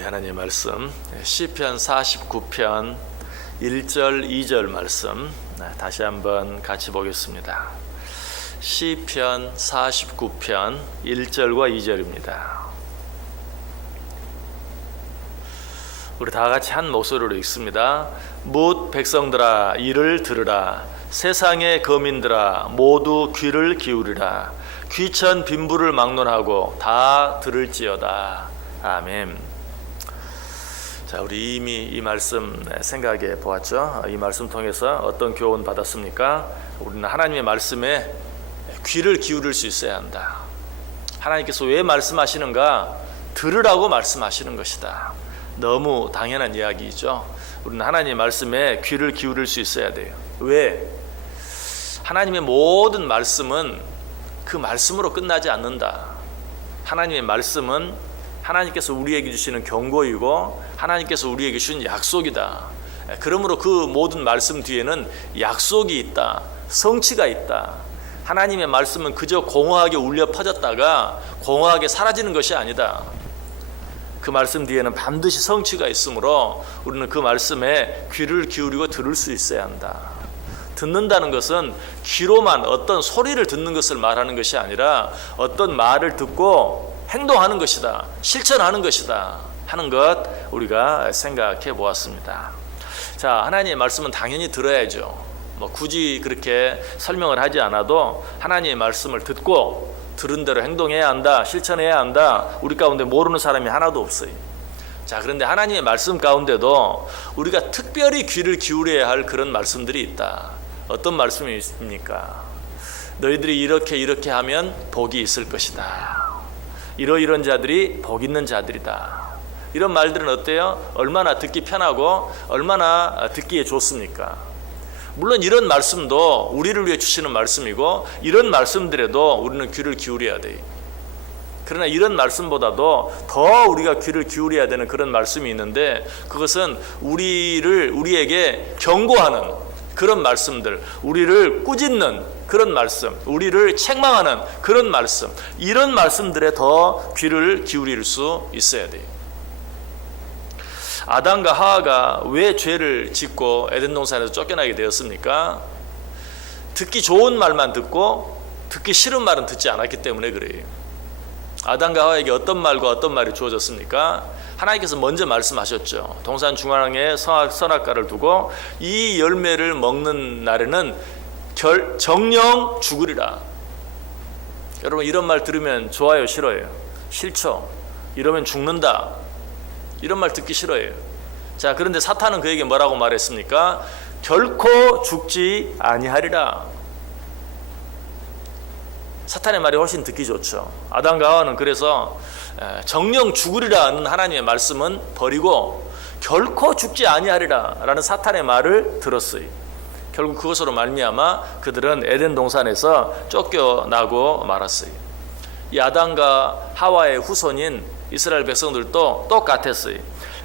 우리 하나님의 말씀 시편 49편 1절 2절 말씀 다시 한번 같이 보겠습니다. 시편 49편 1절과 2절입니다. 우리 다 같이 한 목소리로 읽습니다. 뭇 백성들아 이를 들으라. 세상의 거민들아 모두 귀를 기울이라. 귀천 빈부를 막론하고 다 들을지어다. 아멘. 자, 우리 이미 이 말씀 생각해 보았죠. 이 말씀 통해서 어떤 교훈 받았습니까? 우리는 하나님의 말씀에 귀를 기울일 수 있어야 한다. 하나님께서 왜 말씀하시는가? 들으라고 말씀하시는 것이다. 너무 당연한 이야기이죠. 우리는 하나님의 말씀에 귀를 기울일 수 있어야 돼요. 왜? 하나님의 모든 말씀은 그 말씀으로 끝나지 않는다. 하나님의 말씀은 하나님께서 우리에게 주시는 경고이고 하나님께서 우리에게 주신 약속이다. 그러므로 그 모든 말씀 뒤에는 약속이 있다. 성취가 있다. 하나님의 말씀은 그저 공허하게 울려 퍼졌다가 공허하게 사라지는 것이 아니다. 그 말씀 뒤에는 반드시 성취가 있으므로 우리는 그 말씀에 귀를 기울이고 들을 수 있어야 한다. 듣는다는 것은 귀로만 어떤 소리를 듣는 것을 말하는 것이 아니라 어떤 말을 듣고 행동하는 것이다. 실천하는 것이다. 하는 것 우리가 생각해 보았습니다. 자, 하나님의 말씀은 당연히 들어야죠. 굳이 그렇게 설명을 하지 않아도 하나님의 말씀을 듣고 들은 대로 행동해야 한다. 실천해야 한다. 우리 가운데 모르는 사람이 하나도 없어요. 자, 그런데 하나님의 말씀 가운데도 우리가 특별히 귀를 기울여야 할 그런 말씀들이 있다. 어떤 말씀이 있습니까? 너희들이 이렇게 하면 복이 있을 것이다. 이런 자들이 복 있는 자들이다. 이런 말들은 어때요? 얼마나 듣기 편하고 얼마나 듣기에 좋습니까? 물론 이런 말씀도 우리를 위해 주시는 말씀이고 이런 말씀들에도 우리는 귀를 기울여야 돼요. 그러나 이런 말씀보다도 더 우리가 귀를 기울여야 되는 그런 말씀이 있는데 그것은 우리에게 경고하는 그런 말씀들, 우리를 꾸짖는 그런 말씀, 우리를 책망하는 그런 말씀, 이런 말씀들에 더 귀를 기울일 수 있어야 돼요. 아담과 하와가 왜 죄를 짓고 에덴 동산에서 쫓겨나게 되었습니까? 듣기 좋은 말만 듣고 듣기 싫은 말은 듣지 않았기 때문에 그래요. 아담과 하와에게 어떤 말과 어떤 말이 주어졌습니까? 하나님께서 먼저 말씀하셨죠. 동산 중앙에 선악과를 두고 이 열매를 먹는 날에는 정령 죽으리라. 여러분 이런 말 들으면 좋아요, 싫어요? 싫죠. 이러면 죽는다. 이런 말 듣기 싫어요. 자, 그런데 사탄은 그에게 뭐라고 말했습니까? 결코 죽지 아니하리라. 사탄의 말이 훨씬 듣기 좋죠. 아담과 하와는 그래서 정령 죽으리라는 하나님의 말씀은 버리고 결코 죽지 아니하리라 라는 사탄의 말을 들었어요. 결국 그것으로 말미암아 그들은 에덴 동산에서 쫓겨나고 말았어요. 이 아담과 하와의 후손인 이스라엘 백성들도 똑같았어요.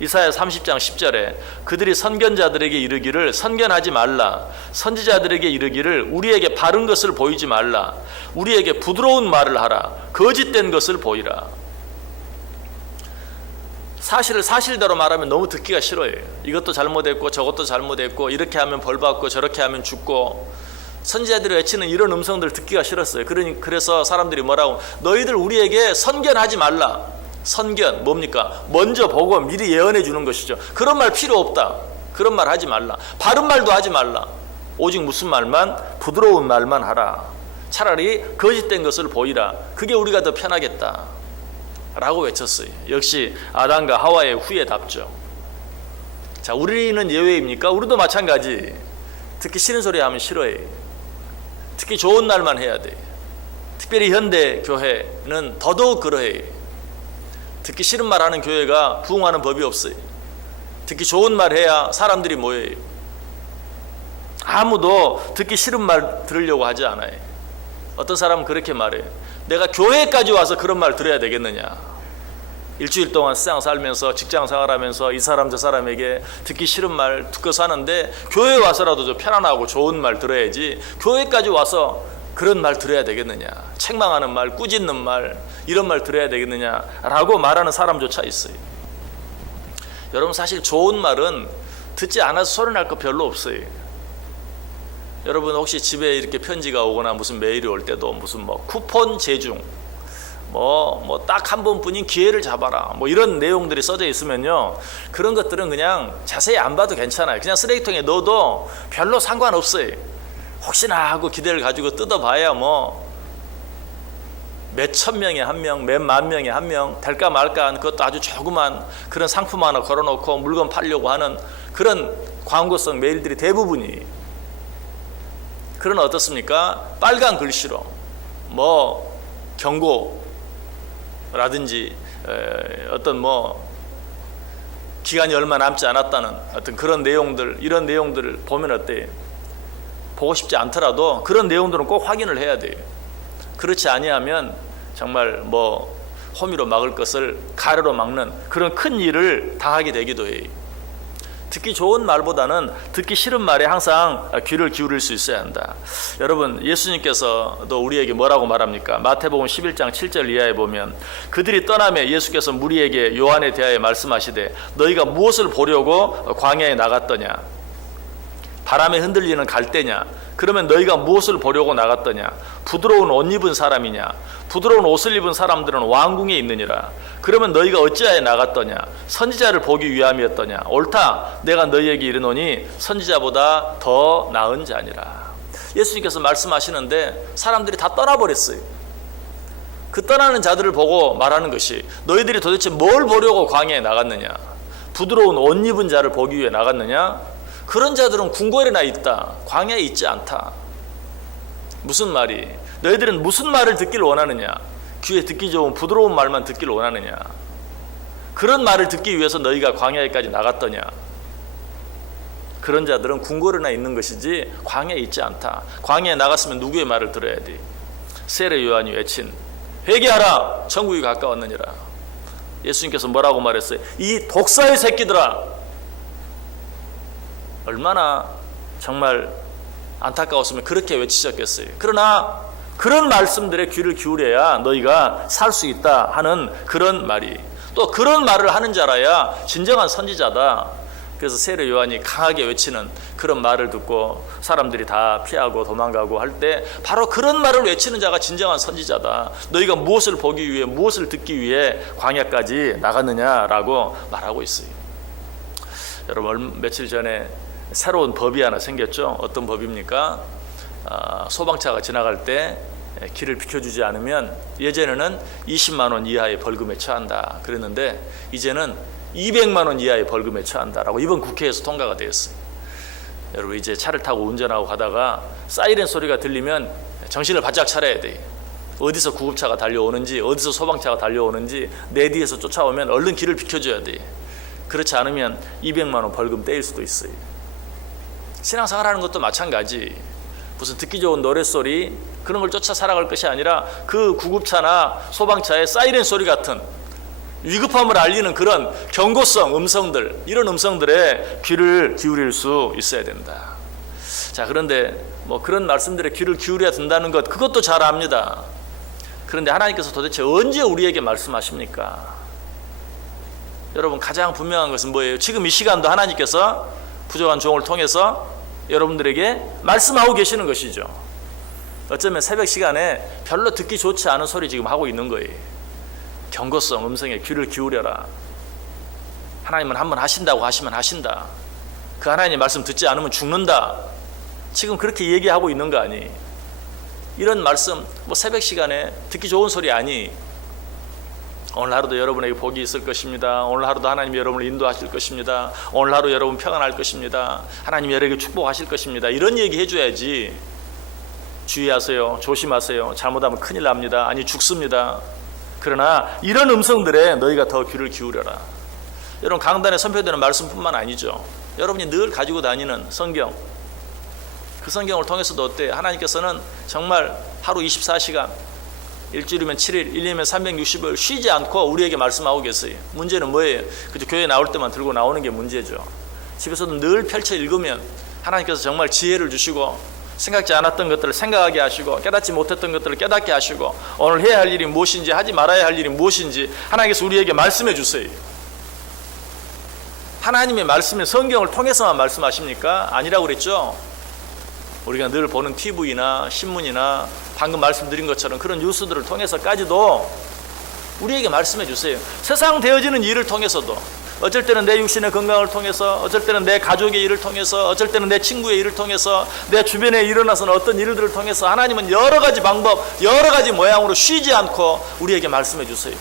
이사야 30장 10절에 그들이 선견자들에게 이르기를 선견하지 말라. 선지자들에게 이르기를 우리에게 바른 것을 보이지 말라. 우리에게 부드러운 말을 하라. 거짓된 것을 보이라. 사실을 사실대로 말하면 너무 듣기가 싫어요. 이것도 잘못했고 저것도 잘못했고 이렇게 하면 벌받고 저렇게 하면 죽고 선지자들이 외치는 이런 음성들을 듣기가 싫었어요. 그래서 사람들이 뭐라고 너희들 우리에게 선견하지 말라. 선견 뭡니까? 먼저 보고 미리 예언해 주는 것이죠. 그런 말 필요 없다. 그런 말 하지 말라. 바른 말도 하지 말라. 오직 무슨 말만? 부드러운 말만 하라. 차라리 거짓된 것을 보이라. 그게 우리가 더 편하겠다 라고 외쳤어요. 역시 아담과 하와의 후예답죠. 자, 우리는 예외입니까? 우리도 마찬가지. 듣기 싫은 소리 하면 싫어해. 듣기 좋은 말만 해야 돼. 특별히 현대 교회는 더더욱 그러해. 듣기 싫은 말 하는 교회가 부흥하는 법이 없어요. 듣기 좋은 말 해야 사람들이 모여요. 아무도 듣기 싫은 말 들으려고 하지 않아요. 어떤 사람은 그렇게 말해요. 내가 교회까지 와서 그런 말 들어야 되겠느냐. 일주일 동안 세상 살면서 직장 생활하면서 이 사람 저 사람에게 듣기 싫은 말 듣고 사는데 교회에 와서라도 좀 편안하고 좋은 말 들어야지 교회까지 와서 그런 말 들어야 되겠느냐. 책망하는 말, 꾸짖는 말, 이런 말 들어야 되겠느냐라고 말하는 사람조차 있어요. 여러분 사실 좋은 말은 듣지 않아서 소리 날 거 별로 없어요. 여러분 혹시 집에 이렇게 편지가 오거나 무슨 메일이 올 때도 무슨 뭐 쿠폰 제중 딱 한 번뿐인 기회를 잡아라 이런 내용들이 써져 있으면요, 그런 것들은 그냥 자세히 안 봐도 괜찮아요. 그냥 쓰레기통에 넣어도 별로 상관없어요. 혹시나 하고 기대를 가지고 뜯어봐야 몇천 명에 한 명, 몇 만 명에 한 명 될까 말까 하는 그것도 아주 조그만 그런 상품 하나 걸어놓고 물건 팔려고 하는 그런 광고성 메일들이 대부분이. 그러나 어떻습니까? 빨간 글씨로 경고라든지 어떤 기간이 얼마 남지 않았다는 어떤 그런 내용들, 이런 내용들을 보면 어때요? 보고 싶지 않더라도 그런 내용들은 꼭 확인을 해야 돼요. 그렇지 아니하면 정말 호미로 막을 것을 가래로 막는 그런 큰 일을 당하게 되기도 해요. 듣기 좋은 말보다는 듣기 싫은 말에 항상 귀를 기울일 수 있어야 한다. 여러분, 예수님께서도 우리에게 뭐라고 말합니까? 마태복음 11장 7절 이하에 보면 그들이 떠나며 예수께서 무리에게 요한에 대하여 말씀하시되 너희가 무엇을 보려고 광야에 나갔더냐? 바람에 흔들리는 갈대냐? 그러면 너희가 무엇을 보려고 나갔더냐? 부드러운 옷 입은 사람이냐? 부드러운 옷을 입은 사람들은 왕궁에 있느니라. 그러면 너희가 어찌하여 나갔더냐? 선지자를 보기 위함이었더냐? 옳다, 내가 너희에게 이르노니 선지자보다 더 나은 자니라. 예수님께서 말씀하시는데 사람들이 다 떠나버렸어요. 그 떠나는 자들을 보고 말하는 것이 너희들이 도대체 뭘 보려고 광야에 나갔느냐? 부드러운 옷 입은 자를 보기 위해 나갔느냐? 그런 자들은 궁궐에나 있다, 광야에 있지 않다. 무슨 말이? 너희들은 무슨 말을 듣기를 원하느냐? 귀에 듣기 좋은 부드러운 말만 듣기를 원하느냐? 그런 말을 듣기 위해서 너희가 광야에까지 나갔더냐? 그런 자들은 궁궐에나 있는 것이지 광야에 있지 않다. 광야에 나갔으면 누구의 말을 들어야 돼? 세례 요한이 외친 회개하라, 천국이 가까웠느니라. 예수님께서 뭐라고 말했어요? 이 독사의 새끼들아. 얼마나 정말 안타까웠으면 그렇게 외치셨겠어요. 그러나 그런 말씀들에 귀를 기울여야 너희가 살 수 있다 하는 그런 말이, 또 그런 말을 하는 자라야 진정한 선지자다. 그래서 세례 요한이 강하게 외치는 그런 말을 듣고 사람들이 다 피하고 도망가고 할 때 바로 그런 말을 외치는 자가 진정한 선지자다. 너희가 무엇을 보기 위해, 무엇을 듣기 위해 광야까지 나갔느냐라고 말하고 있어요. 여러분, 며칠 전에 새로운 법이 하나 생겼죠. 어떤 법입니까? 소방차가 지나갈 때 길을 비켜주지 않으면 예전에는 20만 원 이하의 벌금에 처한다 그랬는데 이제는 200만 원 이하의 벌금에 처한다라고 이번 국회에서 통과가 되었어요. 여러분, 이제 차를 타고 운전하고 가다가 사이렌 소리가 들리면 정신을 바짝 차려야 돼요. 어디서 구급차가 달려오는지, 어디서 소방차가 달려오는지 내 뒤에서 쫓아오면 얼른 길을 비켜줘야 돼요. 그렇지 않으면 200만 원 벌금 떼일 수도 있어요. 신앙생활 하는 것도 마찬가지. 무슨 듣기 좋은 노랫소리 그런 걸 쫓아 살아갈 것이 아니라 그 구급차나 소방차의 사이렌 소리 같은 위급함을 알리는 그런 경고성 음성들, 이런 음성들에 귀를 기울일 수 있어야 된다. 자, 그런데 그런 말씀들에 귀를 기울여야 된다는 것, 그것도 잘 압니다. 그런데 하나님께서 도대체 언제 우리에게 말씀하십니까? 여러분, 가장 분명한 것은 뭐예요? 지금 이 시간도 하나님께서 부족한 종을 통해서 여러분들에게 말씀하고 계시는 것이죠. 어쩌면 새벽 시간에 별로 듣기 좋지 않은 소리 지금 하고 있는 거예요. 경고성 음성에 귀를 기울여라. 하나님은 한번 하신다고 하시면 하신다. 그 하나님의 말씀 듣지 않으면 죽는다. 지금 그렇게 얘기하고 있는 거 아니? 이런 말씀 새벽 시간에 듣기 좋은 소리 아니? 오늘 하루도 여러분에게 복이 있을 것입니다. 오늘 하루도 하나님이 여러분을 인도하실 것입니다. 오늘 하루 여러분 평안할 것입니다. 하나님이 여러분에게 축복하실 것입니다. 이런 얘기 해줘야지. 주의하세요. 조심하세요. 잘못하면 큰일 납니다. 아니, 죽습니다. 그러나 이런 음성들에 너희가 더 귀를 기울여라. 여러분, 강단에 선포되는 말씀뿐만 아니죠. 여러분이 늘 가지고 다니는 성경, 그 성경을 통해서도 어때? 하나님께서는 정말 하루 24시간, 일주일이면 7일, 1년이면 365일 쉬지 않고 우리에게 말씀하고 계세요. 문제는 뭐예요? 그저 교회 나올 때만 들고 나오는 게 문제죠. 집에서도 늘 펼쳐 읽으면 하나님께서 정말 지혜를 주시고 생각지 않았던 것들을 생각하게 하시고 깨닫지 못했던 것들을 깨닫게 하시고 오늘 해야 할 일이 무엇인지 하지 말아야 할 일이 무엇인지 하나님께서 우리에게 말씀해 주세요. 하나님의 말씀은 성경을 통해서만 말씀하십니까? 아니라고 그랬죠. 우리가 늘 보는 TV나 신문이나 방금 말씀드린 것처럼 그런 뉴스들을 통해서까지도 우리에게 말씀해 주세요. 세상 되어지는 일을 통해서도, 어쩔 때는 내 육신의 건강을 통해서, 어쩔 때는 내 가족의 일을 통해서, 어쩔 때는 내 친구의 일을 통해서, 내 주변에 일어나서는 어떤 일들을 통해서 하나님은 여러 가지 방법, 여러 가지 모양으로 쉬지 않고 우리에게 말씀해 주세요.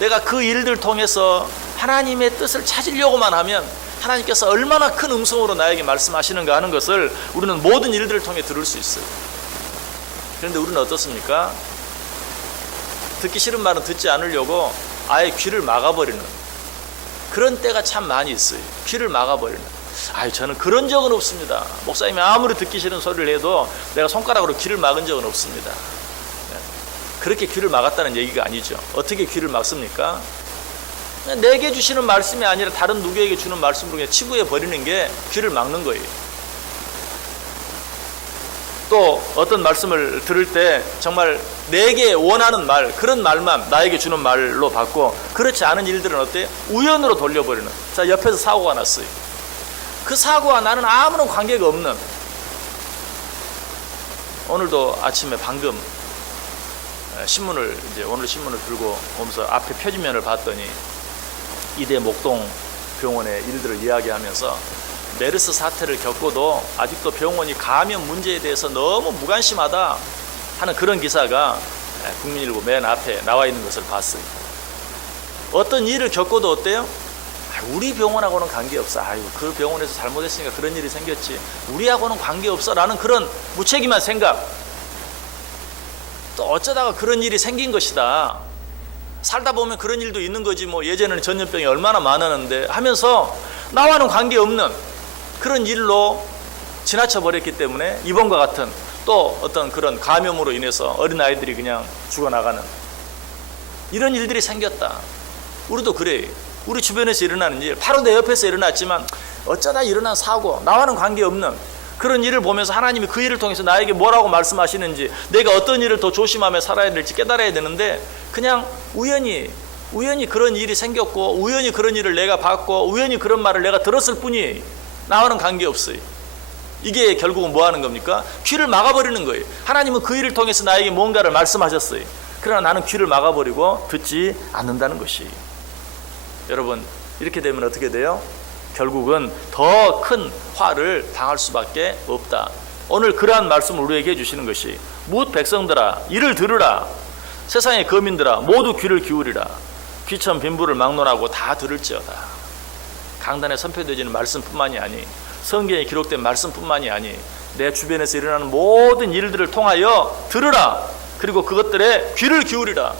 내가 그 일들 통해서 하나님의 뜻을 찾으려고만 하면 하나님께서 얼마나 큰 음성으로 나에게 말씀하시는가 하는 것을 우리는 모든 일들을 통해 들을 수 있어요. 그런데 우리는 어떻습니까? 듣기 싫은 말은 듣지 않으려고 아예 귀를 막아버리는 그런 때가 참 많이 있어요. 귀를 막아버리는. 저는 그런 적은 없습니다. 목사님이 아무리 듣기 싫은 소리를 해도 내가 손가락으로 귀를 막은 적은 없습니다. 그렇게 귀를 막았다는 얘기가 아니죠. 어떻게 귀를 막습니까? 내게 주시는 말씀이 아니라 다른 누구에게 주는 말씀으로 그냥 치부해 버리는 게 귀를 막는 거예요. 또 어떤 말씀을 들을 때 정말 내게 원하는 말, 그런 말만 나에게 주는 말로 받고, 그렇지 않은 일들은 어때요? 우연으로 돌려버리는. 자, 옆에서 사고가 났어요. 그 사고와 나는 아무런 관계가 없는. 오늘도 아침에 방금 오늘 신문을 들고 오면서 앞에 표지면을 봤더니 이대 목동 병원의 일들을 이야기하면서 메르스 사태를 겪고도 아직도 병원이 감염 문제에 대해서 너무 무관심하다 하는 그런 기사가 국민일보 맨 앞에 나와 있는 것을 봤어요. 어떤 일을 겪고도 어때요? 우리 병원하고는 관계없어. 그 병원에서 잘못했으니까 그런 일이 생겼지. 우리하고는 관계없어. 라는 그런 무책임한 생각. 또 어쩌다가 그런 일이 생긴 것이다. 살다 보면 그런 일도 있는 거지. 예전에는 전염병이 얼마나 많았는데 하면서 나와는 관계없는 그런 일로 지나쳐 버렸기 때문에 이번과 같은 또 어떤 그런 감염으로 인해서 어린아이들이 그냥 죽어나가는 이런 일들이 생겼다. 우리도 그래요. 우리 주변에서 일어나는 일, 바로 내 옆에서 일어났지만 어쩌다 일어난 사고, 나와는 관계없는 그런 일을 보면서 하나님이 그 일을 통해서 나에게 뭐라고 말씀하시는지, 내가 어떤 일을 더 조심하며 살아야 될지 깨달아야 되는데 그냥 우연히 그런 일이 생겼고, 우연히 그런 일을 내가 봤고, 우연히 그런 말을 내가 들었을 뿐이에요. 나와는 관계없어요. 이게 결국은 뭐 하는 겁니까? 귀를 막아버리는 거예요. 하나님은 그 일을 통해서 나에게 뭔가를 말씀하셨어요. 그러나 나는 귀를 막아버리고 듣지 않는다는 것이. 여러분, 이렇게 되면 어떻게 돼요? 결국은 더 큰 화를 당할 수밖에 없다. 오늘 그러한 말씀을 우리에게 해주시는 것이, 뭇 백성들아 이를 들으라, 세상의 거민들아 모두 귀를 기울이라, 귀천 빈부를 막론하고 다 들을지어다. 강단에 선포되어지는 말씀뿐만이 아니, 성경에 기록된 말씀뿐만이 아니, 내 주변에서 일어나는 모든 일들을 통하여 들으라. 그리고 그것들에 귀를 기울이라.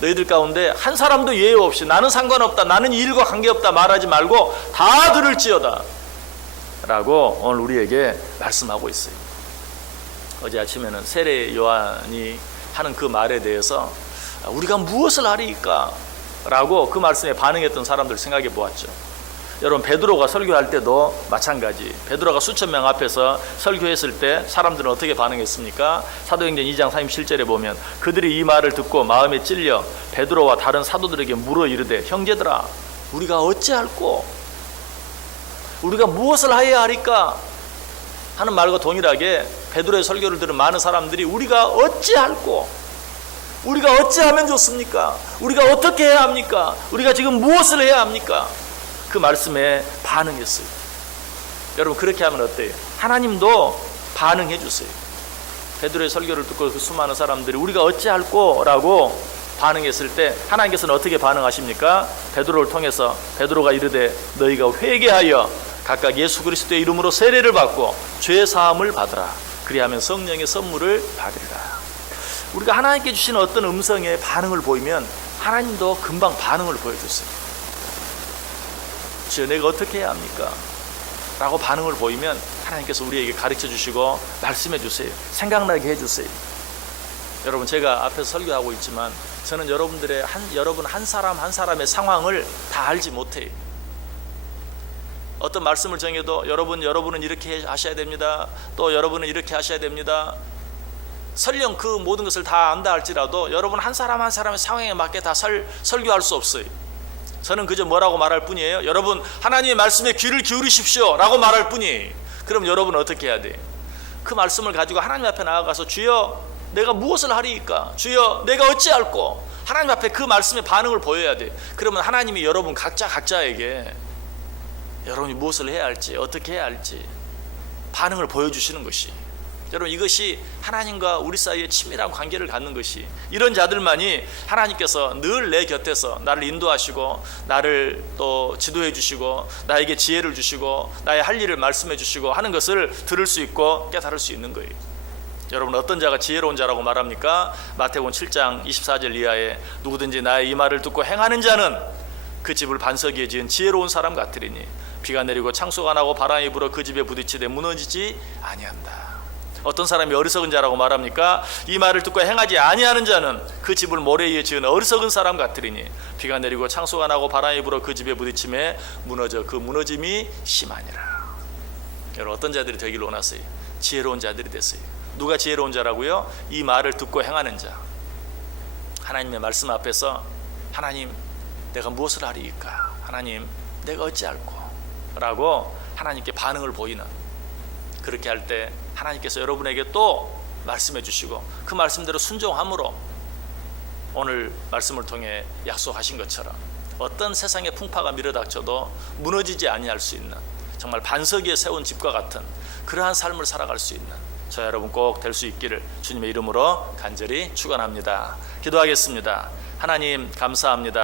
너희들 가운데 한 사람도 예외 없이 나는 상관없다, 나는 이 일과 관계없다 말하지 말고 다 들을지어다 라고 오늘 우리에게 말씀하고 있어요. 어제 아침에는 세례 요한이 하는 그 말에 대해서 우리가 무엇을 하리까? 라고 그 말씀에 반응했던 사람들 생각해 보았죠. 여러분, 베드로가 설교할 때도 마찬가지. 베드로가 수천 명 앞에서 설교했을 때 사람들은 어떻게 반응했습니까? 사도행전 2장 37절에 보면 그들이 이 말을 듣고 마음에 찔려 베드로와 다른 사도들에게 물어 이르되, 형제들아 우리가 어찌할꼬? 우리가 무엇을 하여야 하리까? 하는 말과 동일하게 베드로의 설교를 들은 많은 사람들이 우리가 어찌할꼬? 우리가 어찌하면 좋습니까? 우리가 어떻게 해야 합니까? 우리가 지금 무엇을 해야 합니까? 그 말씀에 반응했어요. 여러분, 그렇게 하면 어때요? 하나님도 반응해 주세요. 베드로의 설교를 듣고 그 수많은 사람들이 우리가 어찌할꼬? 라고 반응했을 때 하나님께서는 어떻게 반응하십니까? 베드로를 통해서 베드로가 이르되 너희가 회개하여 각각 예수 그리스도의 이름으로 세례를 받고 죄 사함을 받으라. 그리하면 성령의 선물을 받으리라. 우리가 하나님께 주시는 어떤 음성에 반응을 보이면 하나님도 금방 반응을 보여주세요. 주여, 내가 어떻게 해야 합니까? 라고 반응을 보이면 하나님께서 우리에게 가르쳐 주시고 말씀해 주세요. 생각나게 해주세요. 여러분, 제가 앞에서 설교하고 있지만 저는 여러분 한 사람 한 사람의 상황을 다 알지 못해요. 어떤 말씀을 정해도 여러분은 이렇게 하셔야 됩니다. 또 여러분은 이렇게 하셔야 됩니다. 설령 그 모든 것을 다 안다 할지라도 여러분 한 사람 한 사람의 상황에 맞게 다 설교할 수 없어요. 저는 그저 뭐라고 말할 뿐이에요? 여러분 하나님의 말씀에 귀를 기울이십시오 라고 말할 뿐이에요. 그럼 여러분은 어떻게 해야 돼? 그 말씀을 가지고 하나님 앞에 나아가서 주여 내가 무엇을 하리이까? 주여 내가 어찌할꼬? 하나님 앞에 그 말씀의 반응을 보여야 돼. 그러면 하나님이 여러분 각자에게 여러분이 무엇을 해야 할지 어떻게 해야 할지 반응을 보여주시는 것이, 여러분 이것이 하나님과 우리 사이에 친밀한 관계를 갖는 것이, 이런 자들만이 하나님께서 늘 내 곁에서 나를 인도하시고 나를 또 지도해 주시고 나에게 지혜를 주시고 나의 할 일을 말씀해 주시고 하는 것을 들을 수 있고 깨달을 수 있는 거예요. 여러분 어떤 자가 지혜로운 자라고 말합니까? 마태복음 7장 24절 이하에 누구든지 나의 이 말을 듣고 행하는 자는 그 집을 반석 위에 지은 지혜로운 사람 같으리니 비가 내리고 창수가 나고 바람이 불어 그 집에 부딪히되 무너지지 아니한다. 어떤 사람이 어리석은 자라고 말합니까? 이 말을 듣고 행하지 아니하는 자는 그 집을 모래 위에 지은 어리석은 사람 같으리니 비가 내리고 창수가 나고 바람이 불어 그 집에 부딪힘에 무너져 그 무너짐이 심하니라. 여러분 어떤 자들이 되기를 원하세요? 지혜로운 자들이 됐어요. 누가 지혜로운 자라고요? 이 말을 듣고 행하는 자. 하나님의 말씀 앞에서 하나님 내가 무엇을 하리이까? 하나님 내가 어찌할꼬? 라고 하나님께 반응을 보이는, 그렇게 할 때 하나님께서 여러분에게 또 말씀해 주시고 그 말씀대로 순종함으로 오늘 말씀을 통해 약속하신 것처럼 어떤 세상의 풍파가 밀어닥쳐도 무너지지 아니할 수 있는, 정말 반석 위에 세운 집과 같은 그러한 삶을 살아갈 수 있는 저 여러분 꼭 될 수 있기를 주님의 이름으로 간절히 축원합니다. 기도하겠습니다. 하나님 감사합니다.